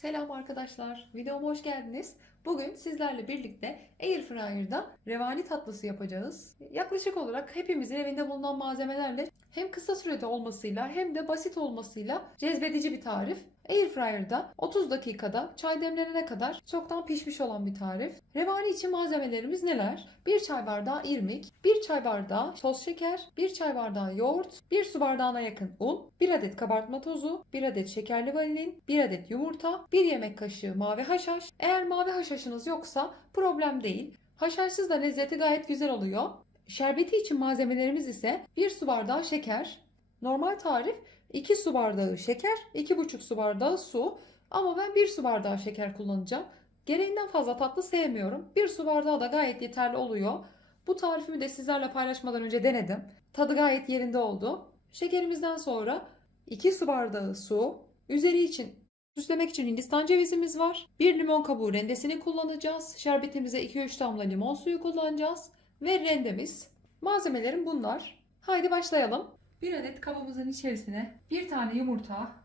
Selam arkadaşlar. Videoma hoş geldiniz. Bugün sizlerle birlikte Airfryer'da revani tatlısı yapacağız. Yaklaşık olarak hepimizin evinde bulunan malzemelerle hem kısa sürede olmasıyla hem de basit olmasıyla cezbedici bir tarif. Airfryer'da 30 dakikada çay demlenene kadar çoktan pişmiş olan bir tarif. Revani için malzemelerimiz neler? 1 çay bardağı irmik, 1 çay bardağı toz şeker, 1 çay bardağı yoğurt, 1 su bardağına yakın un, 1 adet kabartma tozu, 1 adet şekerli vanilin, 1 adet yumurta, 1 yemek kaşığı mavi haşhaş. Eğer mavi haşhaşınız yoksa problem değil. Haşhaşsız da lezzeti gayet güzel oluyor. Şerbeti için malzemelerimiz ise 1 su bardağı şeker. Normal tarif 2 su bardağı şeker, 2,5 su bardağı su. Ama ben 1 su bardağı şeker kullanacağım. Gereğinden fazla tatlı sevmiyorum. 1 su bardağı da gayet yeterli oluyor. Bu tarifimi de sizlerle paylaşmadan önce denedim. Tadı gayet yerinde oldu. Şekerimizden sonra 2 su bardağı su, üzeri için süslemek için hindistan cevizimiz var. 1 limon kabuğu rendesini kullanacağız. Şerbetimize 2-3 damla limon suyu kullanacağız. Ve rendemiz. Malzemelerim bunlar. Haydi başlayalım. Bir adet kabımızın içerisine bir tane yumurta,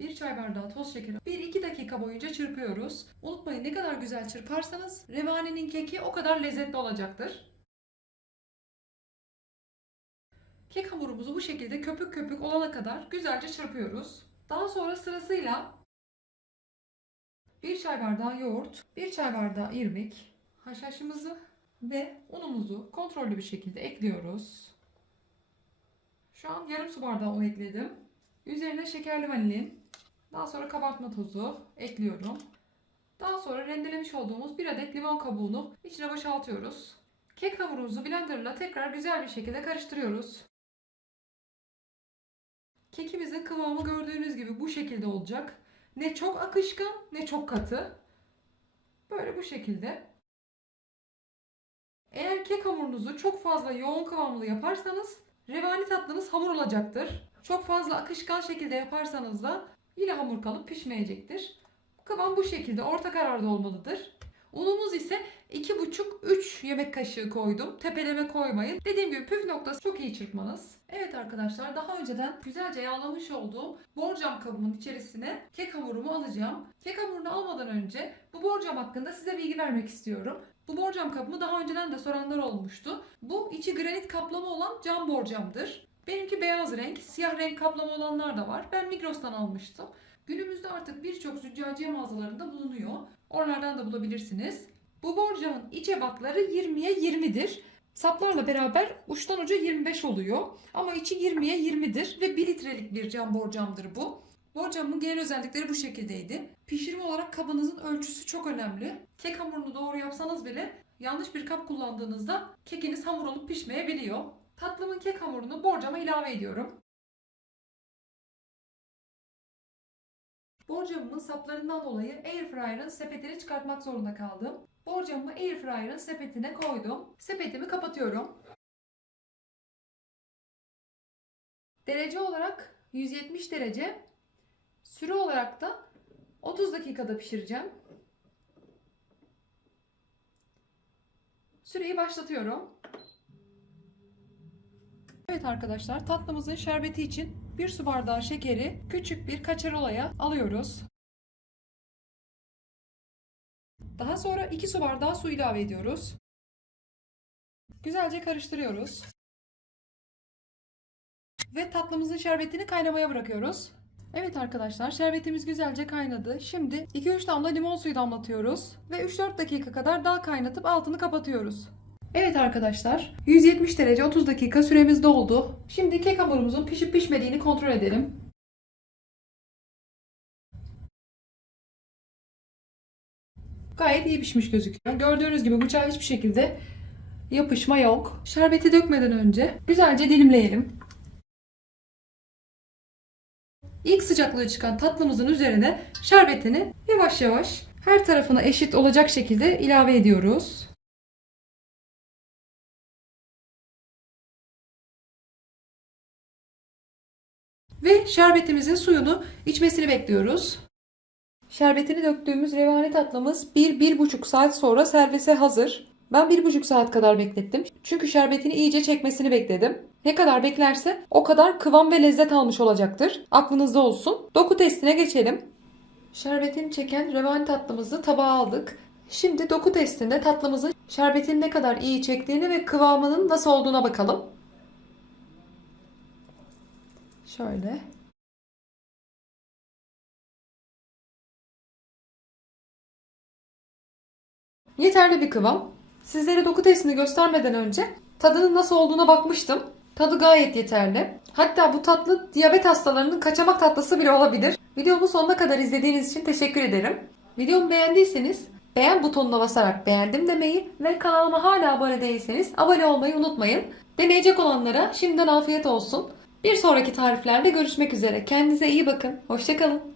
bir çay bardağı toz şekeri 1-2 dakika boyunca çırpıyoruz. Unutmayın ne kadar güzel çırparsanız revaninin keki o kadar lezzetli olacaktır. Kek hamurumuzu bu şekilde köpük köpük olana kadar güzelce çırpıyoruz. Daha sonra sırasıyla 1 çay bardağı yoğurt, 1 çay bardağı irmik, haşhaşımızı ve unumuzu kontrollü bir şekilde ekliyoruz. Şu an yarım su bardağı un ekledim. Üzerine şekerli vanilin, daha sonra kabartma tozu ekliyorum. Daha sonra rendelemiş olduğumuz bir adet limon kabuğunu içine boşaltıyoruz. Kek hamurumuzu blenderla tekrar güzel bir şekilde karıştırıyoruz. Kekimizin kıvamı gördüğünüz gibi bu şekilde olacak. Ne çok akışkan ne çok katı. Böyle bu şekilde. Eğer kek hamurunuzu çok fazla yoğun kıvamlı yaparsanız revani tatlınız hamur olacaktır. Çok fazla akışkan şekilde yaparsanız da yine hamur kalıp pişmeyecektir. Kıvam bu şekilde orta kararda olmalıdır. Unumuz ise 2,5-3 yemek kaşığı koydum. Tepeleme koymayın. Dediğim gibi püf noktası çok iyi çırpmanız. Evet arkadaşlar daha önceden güzelce yağlamış olduğum borcam kabımın içerisine kek hamurumu alacağım. Kek hamurunu almadan önce bu borcam hakkında size bilgi vermek istiyorum. Bu borcam kabımı daha önceden de soranlar olmuştu. Bu içi granit kaplama olan cam borcamdır. Benimki beyaz renk, siyah renk kaplama olanlar da var. Ben Migros'tan almıştım. Günümüzde artık birçok züccaciye mağazalarında bulunuyor. Oralardan da bulabilirsiniz. Bu borcamın iç ebatları 20'ye 20'dir. Saplarla beraber uçtan uca 25 oluyor. Ama içi 20'ye 20'dir ve 1 litrelik bir cam borcamdır bu. Borcamın genel özellikleri bu şekildeydi. Pişirme olarak kabınızın ölçüsü çok önemli. Kek hamurunu doğru yapsanız bile yanlış bir kap kullandığınızda kekiniz hamur olup pişmeyebiliyor. Tatlımın kek hamurunu borcama ilave ediyorum. Borcamımın saplarından dolayı Airfryer'ın sepetini çıkartmak zorunda kaldım. Borcamımı Airfryer'ın sepetine koydum. Sepetimi kapatıyorum. Derece olarak 170 derece. Süre olarak da 30 dakikada pişireceğim. Süreyi başlatıyorum. Evet arkadaşlar tatlımızın şerbeti için bir su bardağı şekeri küçük bir kaçarolaya alıyoruz. Daha sonra 2 su bardağı su ilave ediyoruz. Güzelce karıştırıyoruz. Ve tatlımızın şerbetini kaynamaya bırakıyoruz. Evet arkadaşlar şerbetimiz güzelce kaynadı. Şimdi 2-3 damla limon suyu damlatıyoruz. Ve 3-4 dakika kadar daha kaynatıp altını kapatıyoruz. Evet arkadaşlar 170 derece 30 dakika süremiz doldu. Şimdi kek hamurumuzun pişip pişmediğini kontrol edelim. Gayet iyi pişmiş gözüküyor. Gördüğünüz gibi bıçağa hiçbir şekilde yapışma yok. Şerbeti dökmeden önce güzelce dilimleyelim. İlk sıcaklığı çıkan tatlımızın üzerine şerbetini yavaş yavaş her tarafına eşit olacak şekilde ilave ediyoruz. Ve şerbetimizin suyunu içmesini bekliyoruz. Şerbetini döktüğümüz revani tatlımız 1-1,5 saat sonra servise hazır. Ben bir buçuk saat kadar beklettim. Çünkü şerbetini iyice çekmesini bekledim. Ne kadar beklerse o kadar kıvam ve lezzet almış olacaktır. Aklınızda olsun. Doku testine geçelim. Şerbetini çeken revani tatlımızı tabağa aldık. Şimdi doku testinde tatlımızın şerbetini ne kadar iyi çektiğini ve kıvamının nasıl olduğuna bakalım. Şöyle. Yeterli bir kıvam. Sizlere doku testini göstermeden önce tadının nasıl olduğuna bakmıştım. Tadı gayet yeterli. Hatta bu tatlı diyabet hastalarının kaçamak tatlısı bile olabilir. Videomu sonuna kadar izlediğiniz için teşekkür ederim. Videomu beğendiyseniz beğen butonuna basarak beğendim demeyi ve kanalıma hala abone değilseniz abone olmayı unutmayın. Deneyecek olanlara şimdiden afiyet olsun. Bir sonraki tariflerde görüşmek üzere. Kendinize iyi bakın. Hoşçakalın.